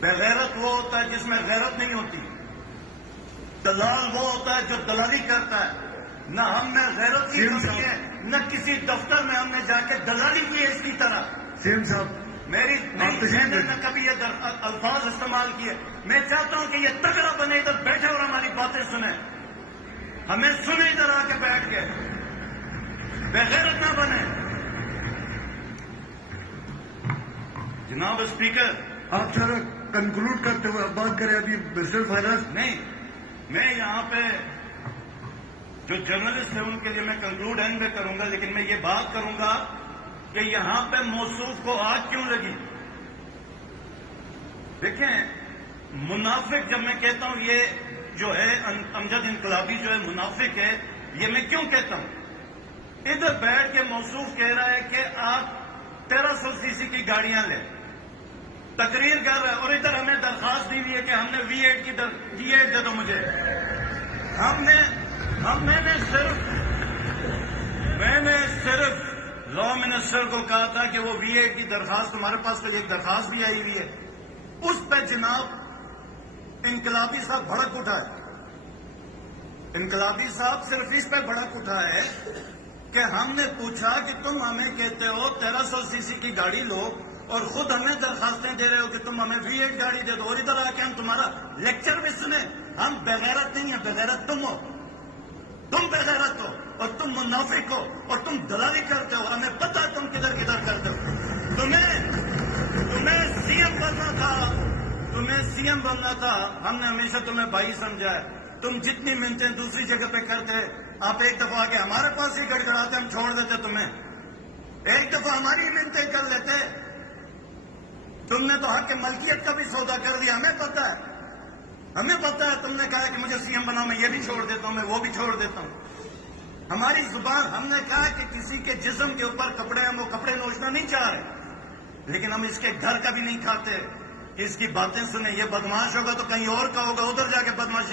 بغیرت وہ ہوتا ہے جس میں غیرت نہیں ہوتی. دلال وہ ہوتا ہے جو دلالی کرتا ہے. نہ ہم نے غیرت کی کمی ہے، نہ کسی دفتر میں ہم نے جا کے دلالی کی ہے اس کی طرح. سیم صاحب میں نے نہ کبھی یہ الفاظ استعمال کیے. میں چاہتا ہوں کہ یہ تگڑا بنے، ادھر بیٹھے اور ہماری باتیں سنیں. ہمیں سنے ادھر آ کے بیٹھ کے، بغیرت نہ بنے. جناب اسپیکر، آپ سارا کنکلوڈ کرتے ہوئے اب بات کریں. ابھی بزنس فائنانس نہیں، میں یہاں پہ جو جرنلسٹ ہیں ان کے لیے میں کنکلوڈ اینڈ میں کروں گا، لیکن میں یہ بات کروں گا کہ یہاں پہ موصوف کو آگ کیوں لگی. دیکھیں، منافق جب میں کہتا ہوں یہ جو ہے امجد انقلابی جو ہے منافق ہے، یہ میں کیوں کہتا ہوں؟ ادھر بیٹھ کے موصوف کہہ رہا ہے کہ آپ 1300 سی سی کی گاڑیاں لیں، تقریر کر رہا ہے، اور ادھر ہمیں درخواست دی ہے کہ ہم نے V8 کی V8 دے دو مجھے. میں نے صرف لا منسٹر کو کہا تھا کہ وہ V8 کی درخواست، تمہارے پاس کوئی ایک درخواست بھی آئی ہوئی ہے، اس پہ جناب انقلابی صاحب بھڑک اٹھا ہے. انقلابی صاحب صرف اس پہ بھڑک اٹھا ہے کہ ہم نے پوچھا کہ تم ہمیں کہتے ہو 1300 سی سی کی گاڑی لو اور خود ہمیں درخواستیں دے رہے ہو کہ تم ہمیں V8 گاڑی دے دو، اور ادھر آ کے ہم تمہارا لیکچر بھی سنیں. ہم بغیرت نہیں ہیں، بغیرت تم ہو. تم بغیرت ہو اور تم منافق ہو اور تم دلالی کرتے ہو. ہمیں پتا ہے تم کدھر کدھر کرتے ہو. تمہیں سی ایم بننا تھا. ہم نے ہمیشہ تمہیں بھائی سمجھا ہے. تم جتنی منتیں دوسری جگہ پہ کرتے، آپ ایک دفعہ آگے ہمارے پاس ہی گڑگڑاتے، ہم چھوڑ دیتے تمہیں. ایک دفعہ ہماری منتیں کر لیتے. تم نے تو حق ملکیت کا بھی سودا کر دیا. ہمیں پتا ہے. تم نے کہا کہ مجھے سی ایم بناؤ، میں یہ بھی چھوڑ دیتا ہوں، میں وہ بھی چھوڑ دیتا ہوں. ہماری زبان، ہم نے کہا کہ کسی کے جسم کے اوپر کپڑے، ہم وہ کپڑے نوچنا نہیں چاہ رہے، لیکن ہم اس کے گھر کا بھی نہیں کھاتے کہ اس کی باتیں سنیں. یہ بدماش ہوگا تو کہیں اور کا ہوگا، ادھر جا کے بدماشی